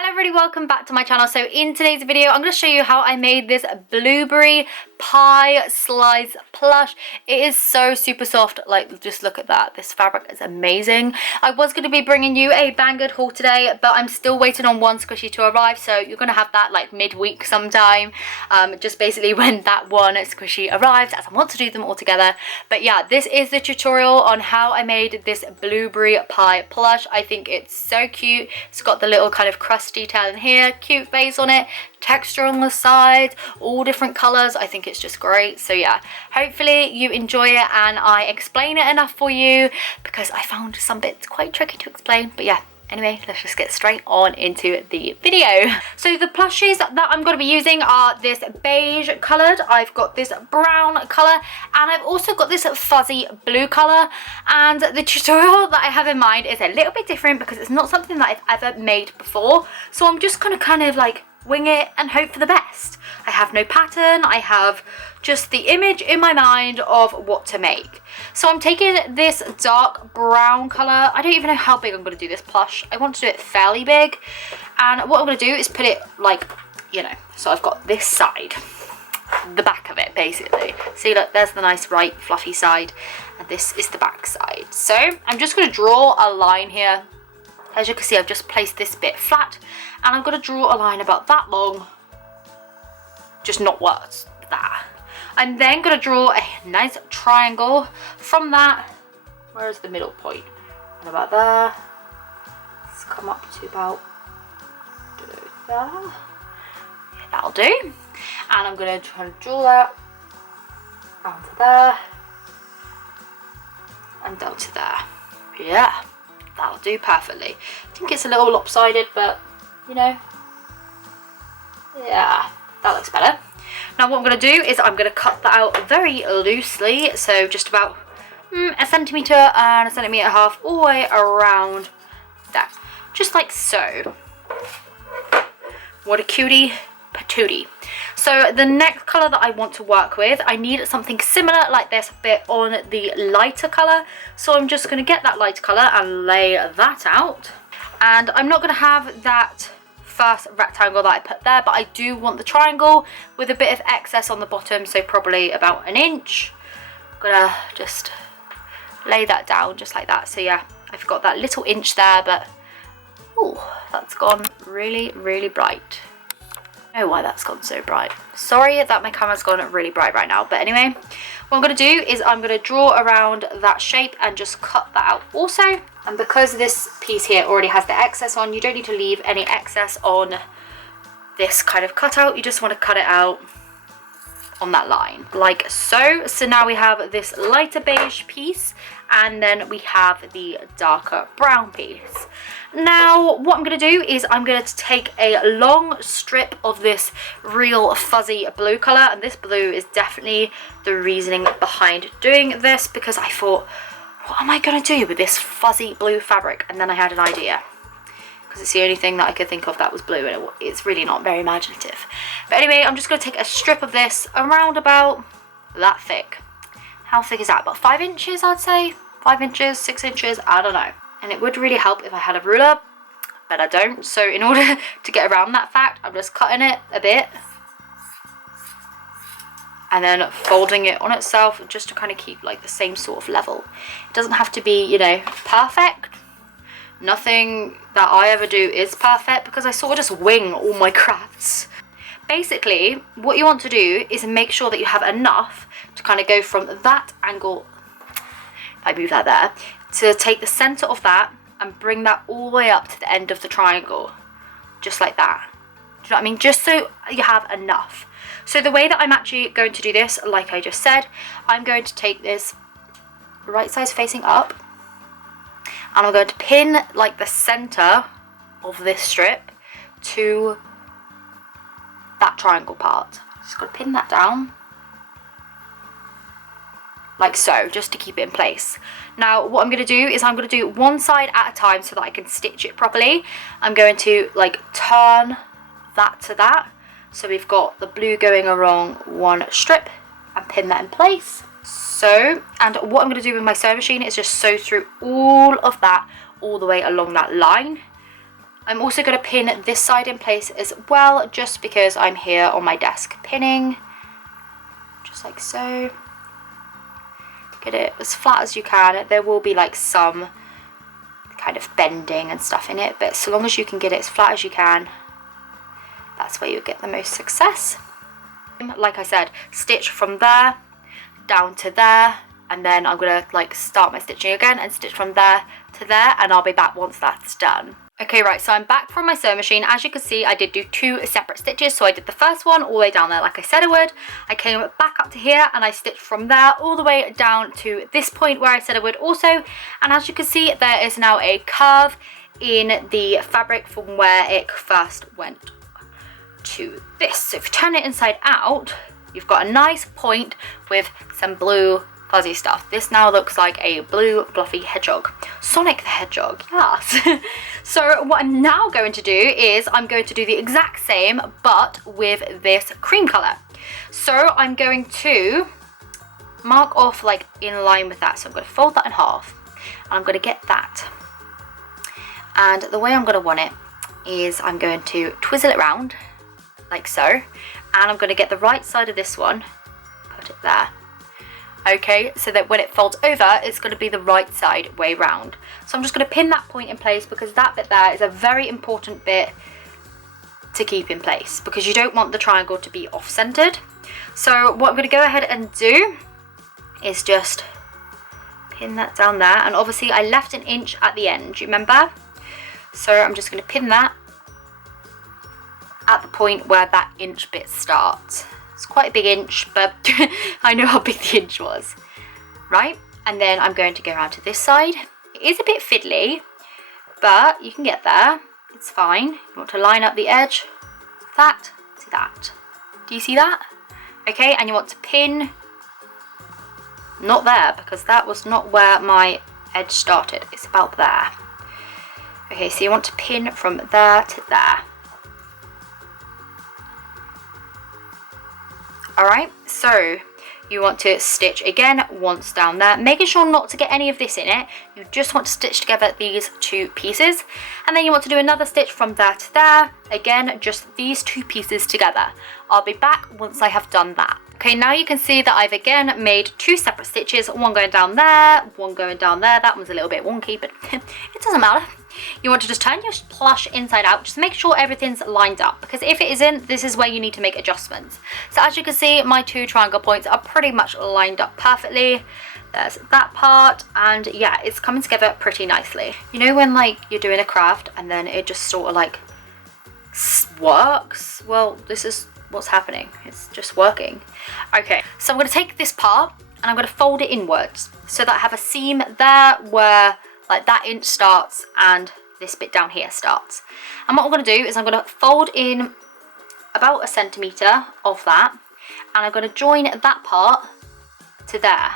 Hello everybody, welcome back to my channel. So in today's video I'm going to show you how I made this blueberry pie slice plush. It is so super soft, like just look at that. This fabric is amazing. I was going to be bringing you a Banggood haul today, but I'm still waiting on one squishy to arrive, so you're going to have that like midweek sometime, just basically when that one squishy arrives, as I want to do them all together. But yeah, this is the tutorial on how I made this blueberry pie plush. I think it's so cute. It's got the little kind of crust detail in here, cute base on it, texture on the side, all different colors. I think it's just great. So yeah, hopefully you enjoy it and I explain it enough for you, because I found some bits quite tricky to explain. But yeah, anyway, let's just get straight on into the video. So the plushies that I'm going to be using are this beige coloured, I've got this brown colour, and I've also got this fuzzy blue colour. And the tutorial that I have in mind is a little bit different because it's not something that I've ever made before. So I'm just going to kind of like wing it and hope for the best. I have no pattern, I have just the image in my mind of what to make. So I'm taking this dark brown colour. I don't even know how big I'm going to do this plush. I want to do it fairly big. And what I'm going to do is put it like, you know, so I've got this side, the back of it basically. See, look, there's the nice right fluffy side, and this is the back side. So I'm just going to draw a line here. As you can see, I've just placed this bit flat, and I'm going to draw a line about that long, just not words, that. I'm then going to draw a nice triangle from that. Where's the middle point? And about there. Let's come up to about there. Yeah, that'll do. And I'm going to try and draw that down to there and down to there. Yeah, that'll do perfectly. I think it's a little lopsided, but you know, yeah, that looks better. Now what I'm going to do is I'm going to cut that out very loosely, so just about a centimetre and a centimetre and a half all the way around that, just like so. What a cutie patootie. So the next colour that I want to work with, I need something similar like this bit on the lighter colour. So I'm just going to get that lighter colour and lay that out. And I'm not going to have that first rectangle that I put there, but I do want the triangle with a bit of excess on the bottom, so probably about an inch. I'm gonna just lay that down just like that. So yeah, I've got that little inch there, but oh, that's gone really, really bright. I don't know why that's gone so bright. Sorry that my camera's gone really bright right now, but anyway, what I'm going to do is I'm going to draw around that shape and just cut that out also. And because this piece here already has the excess on, you don't need to leave any excess on this kind of cutout. You just want to cut it out on that line, like so. So now we have this lighter beige piece, and then we have the darker brown piece. Now what I'm going to do is I'm going to take a long strip of this real fuzzy blue colour, and this blue is definitely the reasoning behind doing this, because I thought, what am I going to do with this fuzzy blue fabric? And then I had an idea, because it's the only thing that I could think of that was blue, and it's really not very imaginative. But anyway, I'm just going to take a strip of this around about that thick. How thick is that? About 5 inches, I'd say. 5 inches, 6 inches, I don't know. And it would really help if I had a ruler, but I don't. So in order to get around that fact, I'm just cutting it a bit and then folding it on itself, just to kind of keep like the same sort of level. It doesn't have to be, you know, perfect. Nothing that I ever do is perfect, because I sort of just wing all my crafts. Basically, what you want to do is make sure that you have enough to kind of go from that angle, if I move that there, to take the center of that and bring that all the way up to the end of the triangle, just like that. Do you know what I mean? Just so you have enough. So the way that I'm actually going to do this, like I just said, I'm going to take this right side facing up, and I'm going to pin like the center of this strip to that triangle part. Just got to pin that down like so, just to keep it in place. Now what I'm going to do is I'm going to do one side at a time so that I can stitch it properly. I'm going to like turn that to that, so we've got the blue going along one strip, and pin that in place. So, and what I'm going to do with my sewing machine is just sew through all of that all the way along that line. I'm also going to pin this side in place as well, just because I'm here on my desk pinning, just like so. Get it as flat as you can. There will be like some kind of bending and stuff in it, but so long as you can get it as flat as you can, that's where you'll get the most success. Like I said, stitch from there down to there, and then I'm gonna like start my stitching again and stitch from there to there, and I'll be back once that's done. Okay, right, so I'm back from my sewing machine. As you can see, I did do 2 separate stitches. So I did the first one all the way down there like I said I would. I came back up to here and I stitched from there all the way down to this point where I said I would also. And as you can see, there is now a curve in the fabric from where it first went to this. So if you turn it inside out, you've got a nice point with some blue fuzzy stuff. This now looks like a blue fluffy hedgehog. Sonic the Hedgehog, yes. So what I'm now going to do is I'm going to do the exact same but with this cream colour. So I'm going to mark off like in line with that. So I'm going to fold that in half and I'm going to get that. And the way I'm going to want it is I'm going to twizzle it round like so, and I'm going to get the right side of this one, put it there. Okay, so that when it folds over, it's going to be the right side way round. So I'm just going to pin that point in place because that bit there is a very important bit to keep in place because you don't want the triangle to be off-centered. So what I'm going to go ahead and do is just pin that down there, and obviously I left an inch at the end, do you remember? So I'm just going to pin that at the point where that inch bit starts. It's quite a big inch, but I know how big the inch was, right? And then I'm going to go around to this side. It is a bit fiddly, but you can get there. It's fine. You want to line up the edge, that to that. Do you see that? Okay, and you want to pin, not there, because that was not where my edge started. It's about there. Okay, so you want to pin from there to there. Alright, so you want to stitch again once down there, making sure not to get any of this in it. You just want to stitch together these 2 pieces, and then you want to do another stitch from there to there, again just these 2 pieces together. I'll be back once I have done that. Okay, now you can see that I've again made 2 separate stitches, one going down there, one going down there. That one's a little bit wonky, but it doesn't matter. You want to just turn your plush inside out, just make sure everything's lined up, because if it isn't, this is where you need to make adjustments. So as you can see, my 2 triangle points are pretty much lined up perfectly. There's that part, and yeah, it's coming together pretty nicely. You know when like you're doing a craft and then it just sort of like works? Well, this is what's happening. It's just working. Okay, so I'm going to take this part and I'm going to fold it inwards so that I have a seam there where like that inch starts and this bit down here starts. And what I'm going to do is I'm going to fold in about 1 centimetre of that, and I'm going to join that part to there.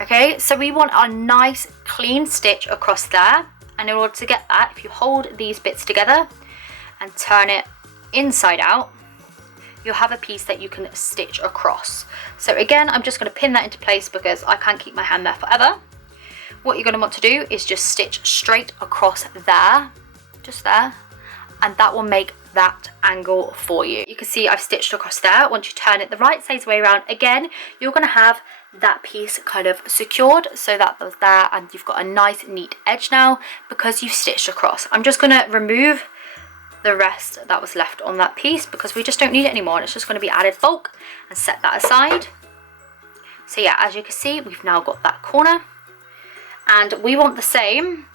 Okay, so we want a nice clean stitch across there, and in order to get that, if you hold these bits together and turn it inside out, you'll have a piece that you can stitch across. So again, I'm just going to pin that into place because I can't keep my hand there forever. What you're going to want to do is just stitch straight across there, just there, and that will make that angle for you. You can see I've stitched across there. Once you turn it the right side's way around, again, you're going to have that piece kind of secured so that was there, and you've got a nice neat edge now because you've stitched across. I'm just going to remove the rest that was left on that piece because we just don't need it anymore, and it's just going to be added bulk, and set that aside. So yeah, as you can see, we've now got that corner. And we want the same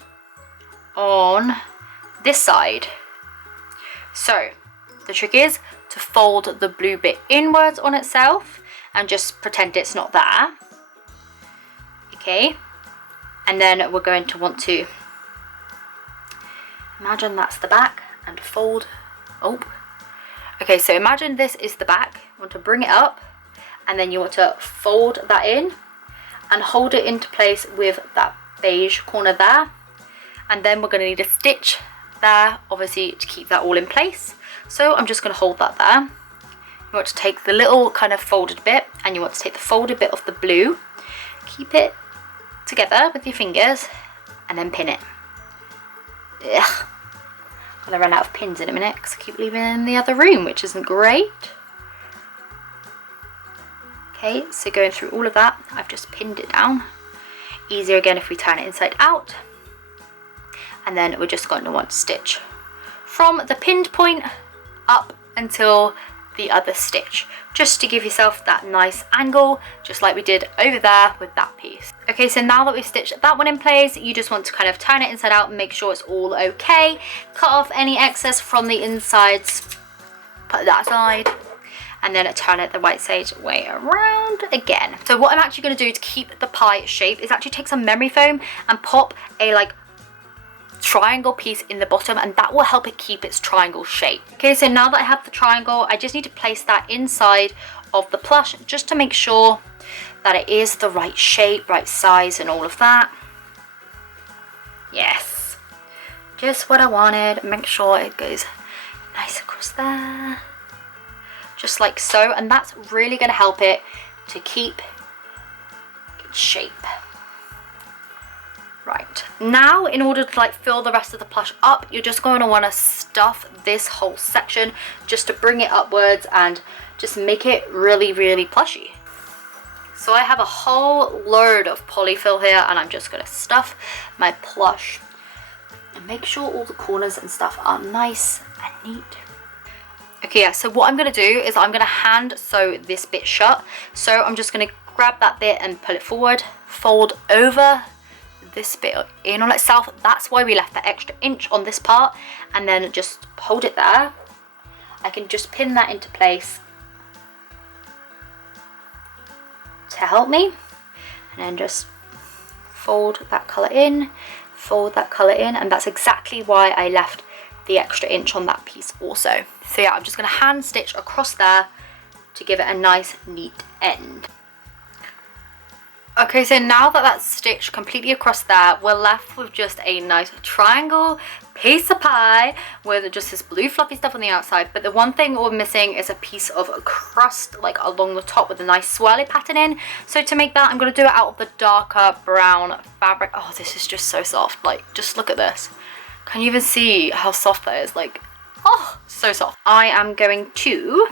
on this side. So the trick is to fold the blue bit inwards on itself and just pretend it's not there. Okay, and then we're going to want to imagine that's the back and fold. Oh, okay, so imagine this is the back. You want to bring it up, and then you want to fold that in and hold it into place with that beige corner there, and then we're going to need a stitch there, obviously, to keep that all in place. So I'm just going to hold that there. You want to take the little kind of folded bit, and you want to take the folded bit of the blue, keep it together with your fingers, and then pin it. Ugh. gonna run out of pins in a minute because I keep leaving in the other room, which isn't great. Okay, so going through all of that, I've just pinned it down. Easier again if we turn it inside out. And then we're just going to want to stitch from the pinned point up until the other stitch, just to give yourself that nice angle, just like we did over there with that piece. Okay, so now that we've stitched that one in place, you just want to kind of turn it inside out and make sure it's all okay. Cut off any excess from the insides, put that aside, and then turn it the right side way around again. So what I'm actually going to do to keep the pie shape is actually take some memory foam and pop a like triangle piece in the bottom, and that will help it keep its triangle shape. Okay, so now that I have the triangle, I just need to place that inside of the plush just to make sure that it is the right shape, right size, and all of that. Yes, just what I wanted. Make sure it goes nice across there, just like so, and that's really going to help it to keep its shape. Right, now in order to like fill the rest of the plush up, you're just going to want to stuff this whole section just to bring it upwards and just make it really, really plushy. So I have a whole load of polyfill here, and I'm just going to stuff my plush and make sure all the corners and stuff are nice and neat. Okay, yeah, so what I'm going to do is I'm going to hand sew this bit shut. So I'm just going to grab that bit and pull it forward, fold over this bit in on itself. That's why we left that extra inch on this part, and then just hold it there. I can just pin that into place to help me, and then just fold that colour in, fold that colour in, and that's exactly why I left the extra inch on that piece also. So yeah, I'm just going to hand stitch across there to give it a nice neat end. Okay, so now that that's stitched completely across there, we're left with just a nice triangle piece of pie with just this blue fluffy stuff on the outside. But the one thing we're missing is a piece of crust like along the top with a nice swirly pattern in. So to make that, I'm going to do it out of the darker brown fabric. Oh, this is just so soft. Like, just look at this. Can you even see how soft that is? Like, oh, so soft. I am going to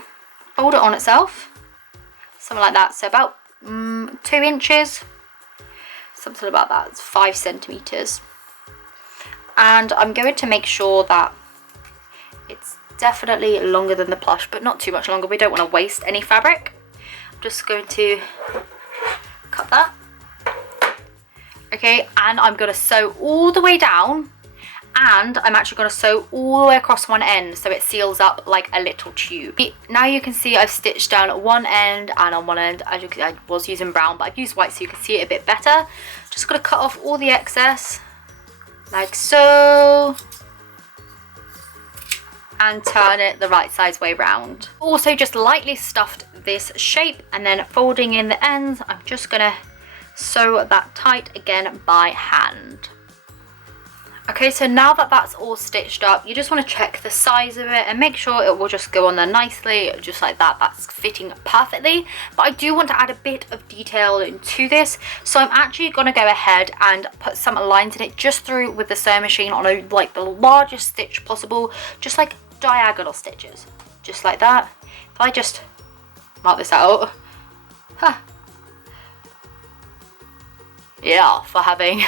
fold it on itself, something like that. So about 2 inches, something about that. It's 5 centimeters, and I'm going to make sure that it's definitely longer than the plush, but not too much longer. We don't want to waste any fabric. I'm just going to cut that. Okay, and I'm going to sew all the way down, and I'm actually going to sew all the way across one end so it seals up like a little tube. Now you can see I've stitched down at one end, and on one end, as you can, I was using brown, but I've used white so you can see it a bit better. Just going to cut off all the excess, like so, and turn it the right size way round. Also just lightly stuffed this shape, and then folding in the ends, I'm just going to sew that tight again by hand. Okay, so now that that's all stitched up, you just want to check the size of it and make sure it will just go on there nicely, just like that. That's fitting perfectly. But I do want to add a bit of detail into this, so I'm actually going to go ahead and put some lines in it just through with the sewing machine on like the largest stitch possible, just like diagonal stitches, just like that. If I just mark this out, yeah, for having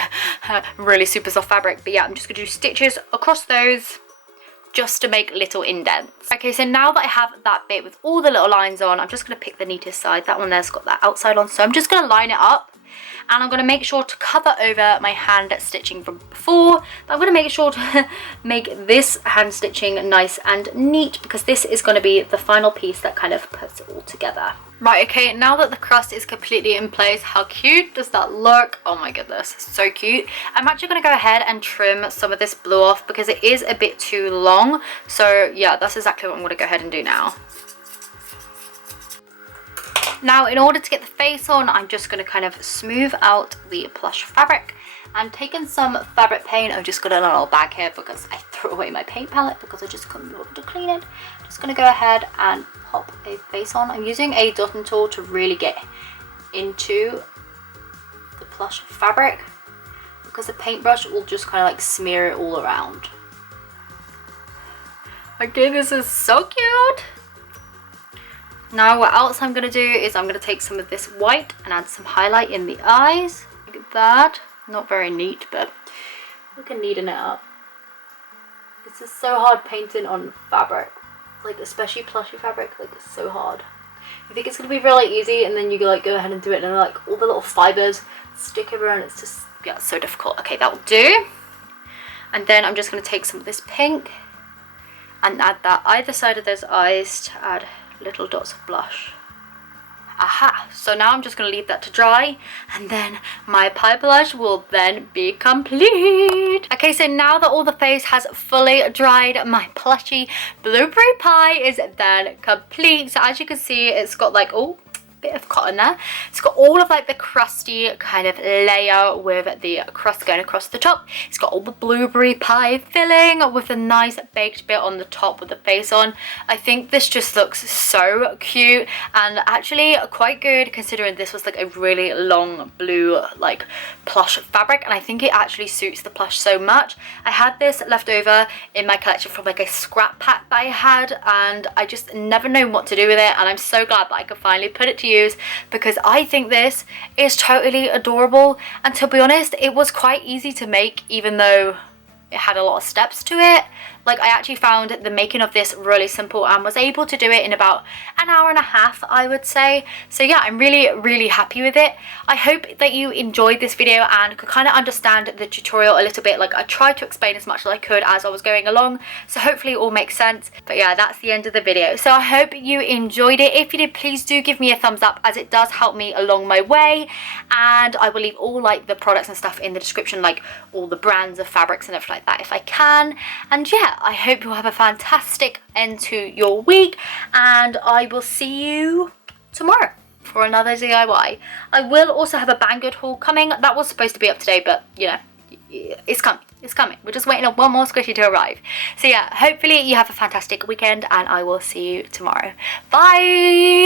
really super soft fabric. But yeah, I'm just going to do stitches across those just to make little indents. Okay, so now that I have that bit with all the little lines on, I'm just going to pick the neatest side. That one there's got that outside on, so I'm just going to line it up, and I'm going to make sure to cover over my hand stitching from before. But I'm going to make sure to make this hand stitching nice and neat, because this is going to be the final piece that kind of puts it all together. Right, okay, now that the crust is completely in place, how cute does that look? Oh my goodness, so cute. I'm actually going to go ahead and trim some of this blue off because it is a bit too long. So yeah, that's exactly what I'm going to go ahead and do now. Now, in order to get the face on, I'm just going to kind of smooth out the plush fabric. And taking some fabric paint, I've just got a little bag here because I threw away my paint palette because I just couldn't be able to clean it. Just going to go ahead and pop a face on. I'm using a dotting tool to really get into the plush fabric because the paintbrush will just kind of like smear it all around. Okay, this is so cute. Now what else I'm gonna do is I'm gonna take some of this white and add some highlight in the eyes. Look at that. Not very neat, but we can neaten it up. This is so hard painting on fabric, like especially plushy fabric, like it's so hard. You think it's gonna be really easy and then you like go ahead and do it and like all the little fibers stick everywhere and it's just, yeah, it's so difficult. Okay, that will do. And then I'm just gonna take some of this pink and add that either side of those eyes to add little dots of blush. Aha, so now I'm just going to leave that to dry and then my pie blush will then be complete. Okay, so now that all the face has fully dried, my plushy blueberry pie is then complete. So as you can see, it's got like, oh, bit of cotton there. It's got all of like the crusty kind of layer with the crust going across the top. It's got all the blueberry pie filling with a nice baked bit on the top with the face on. I think this just looks so cute and actually quite good considering this was like a really long blue like plush fabric, and I think it actually suits the plush so much. I had this left over in my collection from like a scrap pack that I had and I just never know what to do with it, and I'm so glad that I could finally put it to use because I think this is totally adorable. And to be honest, it was quite easy to make even though it had a lot of steps to it. Like I actually found the making of this really simple and was able to do it in about an hour and a half, I would say. So yeah, I'm really happy with it. I hope that you enjoyed this video and could kind of understand the tutorial a little bit. Like I tried to explain as much as I could as I was going along, so hopefully it all makes sense. But yeah, that's the end of the video. So I hope you enjoyed it. If you did, please do give me a thumbs up as it does help me along my way, and I will leave all like the products and stuff in the description, like all the brands of fabrics and everything like that if I can. And yeah, I hope you'll have a fantastic end to your week, and I will see you tomorrow for another DIY. I will also have a Banggood haul coming. That was supposed to be up today, but you know, it's coming. It's coming. We're just waiting on one more squishy to arrive. So yeah, hopefully you have a fantastic weekend and I will see you tomorrow. Bye!